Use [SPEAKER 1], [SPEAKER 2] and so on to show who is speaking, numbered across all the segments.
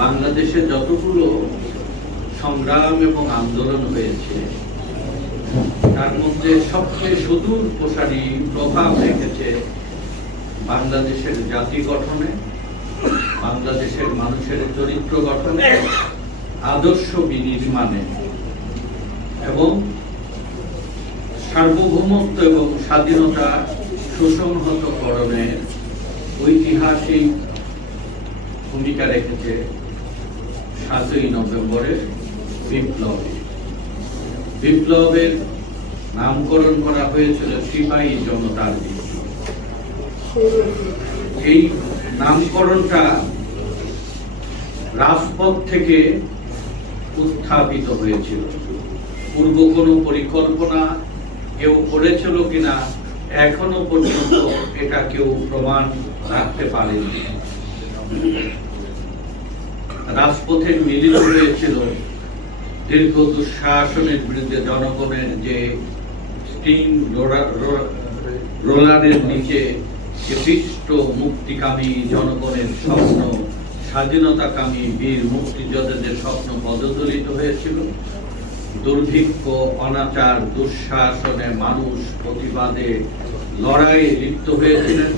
[SPEAKER 1] বাংলাদেশে যতগুলো সংগ্রাম এবং আন্দোলন হয়েছে, তার মধ্যে সবচেয়ে সুদূর প্রসারী প্রভাব রেখেছে বাংলাদেশের জাতি গঠনে, বাংলাদেশের মানুষের চরিত্র গঠনে, আদর্শ বিনির্মাণে এবং সার্বভৌমত্ব এবং স্বাধীনতা সুসংহতকরণের ঐতিহাসিক ভূমিকা রেখেছে সাতই নভেম্বরের বিপ্লব। বিপ্লবের নামকরণ করা হয়েছিল সিপাহী জনতার বিপ্লব। এই নামকরণটা রাজপথ থেকে উত্থাপিত হয়েছিল। পূর্ব কোনো পরিকল্পনা কেউ করেছিল কিনা এখনও পর্যন্ত এটা কেউ প্রমাণ রাখতে পারেনি। রাজপথে মিলিত হয়েছিল দীর্ঘ দুঃশাসনের বিরুদ্ধে জনগণের যে স্টিম রোলারের নিচে যে মুক্তিকামী জনগণের স্বপ্ন, স্বাধীনতাকামী বীর মুক্তিযোদ্ধাদের স্বপ্ন পদদলিত হয়েছিল। দুর্ভিক্ষ, অনাচার, দুঃশাসনে মানুষ প্রতিবাদে লড়াইয়ে লিপ্ত হয়েছিলেন।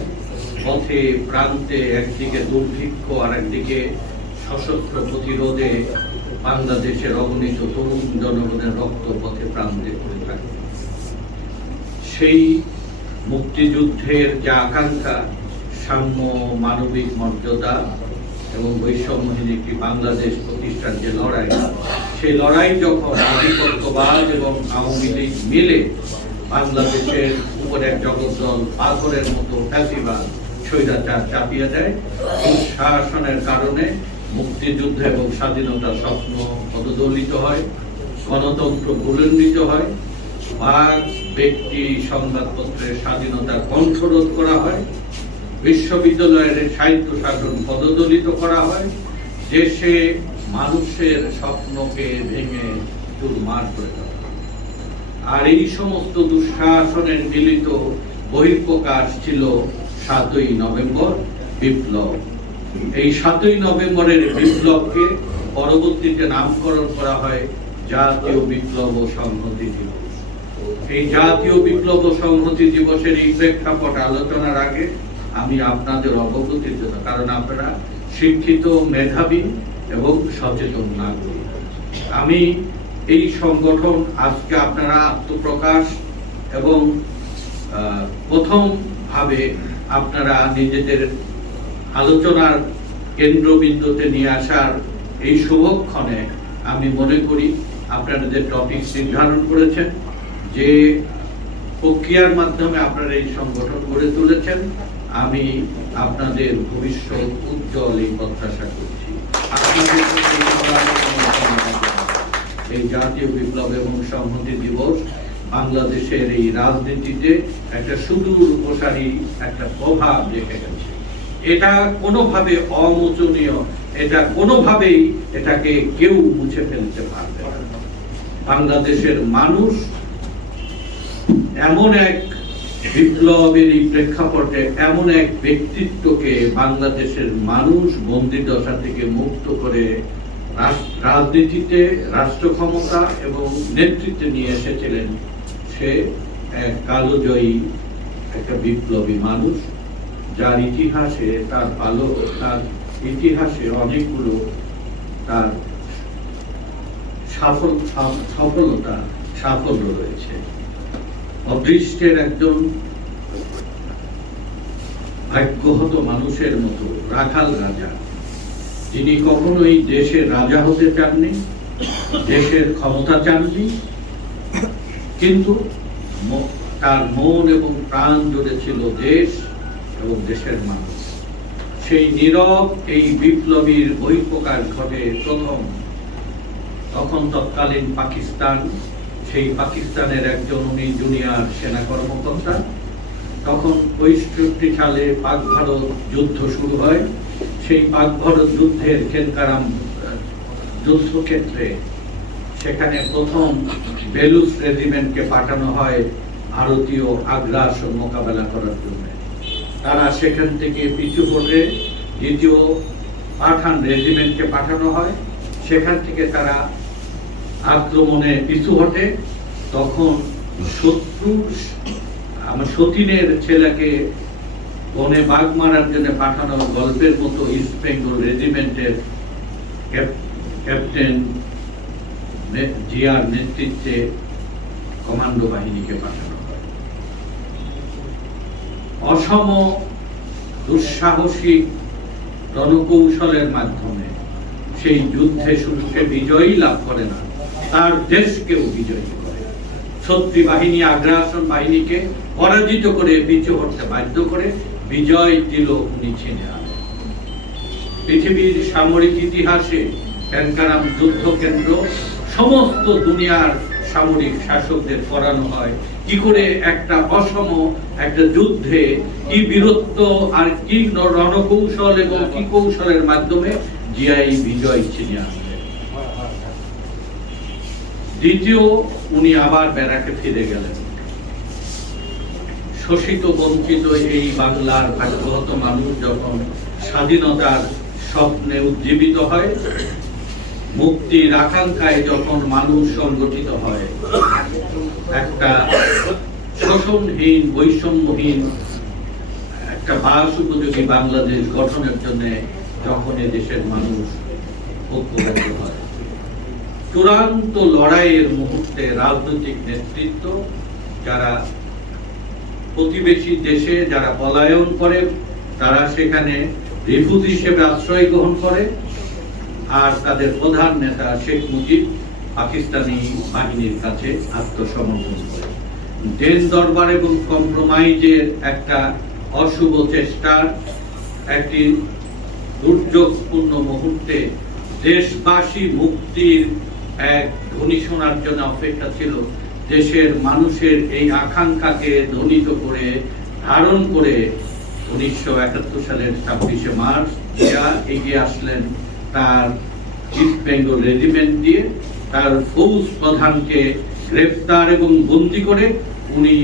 [SPEAKER 1] পথে, প্রান্তে একদিকে দুর্ভিক্ষ আর একদিকে সশস্ত্র প্রতিরোধে বাংলাদেশের অগণিত তরুণ জনগণের রক্ত পথে প্রান্তে পড়ে থাকে। সেই মুক্তিযুদ্ধের যে আকাঙ্ক্ষা, সাম্য, মানবিক মর্যাদা এবং বৈষম্যহীন একটি বাংলাদেশ প্রতিষ্ঠার যে লড়াই, সেই লড়াই যখন আধিপত্যবাদ এবং আওয়ামী লীগ মিলে বাংলাদেশের উপরে এক জগদ্দল পাথরের মতো ফ্যাসিবাদ, স্বৈরাচার চাপিয়ে দেয় শাসনের কারণে মুক্তিযুদ্ধ এবং স্বাধীনতার স্বপ্ন পদদলিত হয়, গণতন্ত্র ভুলন্ডিত হয় বাক ব্যক্তি সংবাদপত্রের স্বাধীনতার কণ্ঠরোধ করা হয়, বিশ্ববিদ্যালয়ের সাহিত্য শাসন পদদলিত করা হয়, দেশে মানুষের স্বপ্নকে ভেঙে চুরমার করে আর এই সমস্ত দুঃশাসনের মিলিত বহিঃপ্রকাশ ছিল সাতই নভেম্বর বিপ্লব এই সাতই নভেম্বরের বিপ্লবকে পরবর্তীতে নামকরণ করা হয় জাতীয় বিপ্লব ও সংহতি দিবস। এই জাতীয় বিপ্লব ও সংহতি দিবসের এই প্রেক্ষাপট আলোচনার আগে আমি আপনাদের অবগতির জন্য কারণ আপনারা শিক্ষিত মেধাবী এবং সচেতন নাগরিক। আমি এই সংগঠন আজকে আপনারা আত্মপ্রকাশ এবং আহ, প্রথম ভাবে আপনারা নিজেদের আলোচনার কেন্দ্রবিন্দুতে নিয়ে আসার এই শুভক্ষণে আমি মনে করি আপনারা যে টপিক নির্ধারণ করেছেন, যে প্রক্রিয়ার মাধ্যমে আপনারা এই সংগঠন গড়ে তুলেছেন, আমি আপনাদের ভবিষ্যৎ উজ্জ্বল এই প্রত্যাশা করছি। এই জাতীয় বিপ্লব এবং সংহতি দিবস বাংলাদেশের এই রাজনীতিতে একটা সুদূর প্রসারী একটা প্রভাব রেখে গেছে। এটা কোনোভাবে অমোচনীয়, এটা কোনোভাবেই এটাকে কেউ মুছে ফেলতে পারবে বাংলাদেশের মানুষ এমন এক বিপ্লবের প্রেক্ষাপটে, এমন এক ব্যক্তিত্বকে বাংলাদেশের মানুষ বন্দি দশা থেকে মুক্ত করে রাজনীতিতে রাষ্ট্র ক্ষমতা এবং নেতৃত্বে নিয়ে এসেছিলেন সে এক কালোজয়ী একটা বিপ্লবী মানুষ। যার ইতিহাসে তার ভালো তার ইতিহাসে অনেকগুলো তার সফল, সফ- সফলতা, সাফল্য রয়েছে। অদৃষ্টের একজন ভাগ্যহত মানুষের মতো রাখাল রাজা, যিনি কখনোই দেশের রাজা হতে চাননি, দেশের ক্ষমতা চাননি, কিন্তু তার মন এবং প্রাণ জুড়ে ছিল দেশ এবং দেশের মানুষ। সেই নীরব এই বিপ্লবীর বহিঃপ্রকাশ ঘটে প্রথম। তখন তৎকালীন পাকিস্তান সেই পাকিস্তানের একজন উনি জুনিয়র সেনা কর্মকর্তা। তখন পঁয়ষট্টি সালে পাক ভারত যুদ্ধ শুরু হয়। সেই পাক ভারত যুদ্ধের খেলকারাম আহ, যুদ্ধক্ষেত্রে সেখানে প্রথম বেলুচ রেজিমেন্টকে পাঠানো হয় ভারতীয় আগ্রাসন মোকাবেলা করার জন্য। তারা সেখান থেকে পিছু হটে দ্বিতীয় পাঠান রেজিমেন্টকে পাঠানো হয়। সেখান থেকে তারা আক্রমণে পিছু হটে। তখন শত্রু, আমার সতীনের ছেলেকে বনে বাঘ মারার জন্য পাঠানো গল্পের মতো ইস্ট বেঙ্গল রেজিমেন্টের ক্যাপ্টেন জিয়ার নেতৃত্বে কমান্ডো বাহিনীকে পাঠানো অসম দুঃসাহসিক রণকৌশলের মাধ্যমে সেই যুদ্ধে শুধু সে বিজয়ী লাভ করে না, তার দেশকেও বিজয়ী করে। শত্রু বাহিনী আগ্রাসন বাহিনীকে পরাজিত করে পিছু হটতে বাধ্য করে বিজয় দিল উনি ছিনে পৃথিবীর সামরিক ইতিহাসে প্যানকারাম যুদ্ধ কেন্দ্র সমস্ত দুনিয়ার সামরিক শাসকদের করানো হয় কি করে একটা অসম, একটা যুদ্ধে কি বীরত্ব আর কি রণকৌশল এবং কি কৌশলের মাধ্যমে জিআই বিজয় ছিনিয়ে আনলেন দ্বিতীয়, উনি আবার ব্যারাকে ফিরে গেলেন। শোষিত, বঞ্চিত এই বাংলার ভাগ্যগত মানুষ যখন স্বাধীনতার স্বপ্নে উজ্জীবিত হয় মুক্তির আকাঙ্ক্ষায় যখন মানুষ সংগঠিত হয়, একটা শোষণহীন, বৈষম্যহীন, একটা বাস উপযোগী বাংলাদেশ গঠনের জন্য যখন দেশের মানুষ ঐক্যবদ্ধ হয়। চূড়ান্ত লড়াইয়ের মুহূর্তে রাজনৈতিক নেতৃত্ব, যারা প্রতিবেশী দেশে যারা পলায়ন করে, তারা সেখানে রিফিউজি হিসেবে আশ্রয় গ্রহণ করে আর তাদের প্রধান নেতা শেখ মুজিব পাকিস্তানি বাহিনীর কাছে আত্মসমর্পণ করে দেশ দরবার এবং কম্প্রোমাইজের একটা অশুভ চেষ্টার একটি দুর্যোগপূর্ণ মুহূর্তে দেশবাসী মুক্তির এক ধ্বনি শোনার জন্য অপেক্ষা ছিল। দেশের মানুষের এই আকাঙ্ক্ষাকে ধ্বনিত করে, ধারণ করে উনিশশো একাত্তর সালের ছাব্বিশে মার্চ এগিয়ে আসলেন তার ইস্ট বেঙ্গল রেজিমেন্ট দিয়ে তার ফৌজ প্রধানকে গ্রেফতার এবং বন্দি করে উনি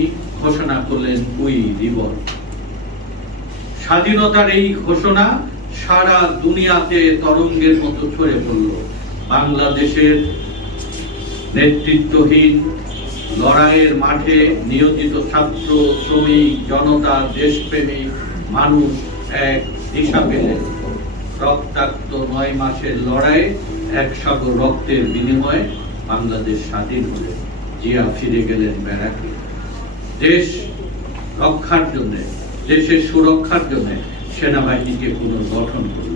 [SPEAKER 1] ঘোষণা করলেন উই রিভল্ট স্বাধীনতার এই ঘোষণা সারা দুনিয়াতে তরঙ্গের মতো ছড়ে পড়ল। বাংলাদেশের নেতৃত্বহীন লড়াইয়ের মাঠে নিয়োজিত ছাত্র, শ্রমিক, জনতা, দেশপ্রেমিক মানুষ এক হিসাবে রক্তাক্ত নয় মাসের লড়াই এক সাগর রক্তের বিনিময়ে বাংলাদেশ স্বাধীন হলে। জিয়া ফিরে গেলেন ব্যারাকে। দেশ রক্ষার জন্য, দেশের সুরক্ষার জন্য সেনাবাহিনীকে পুনর্গঠন করলেন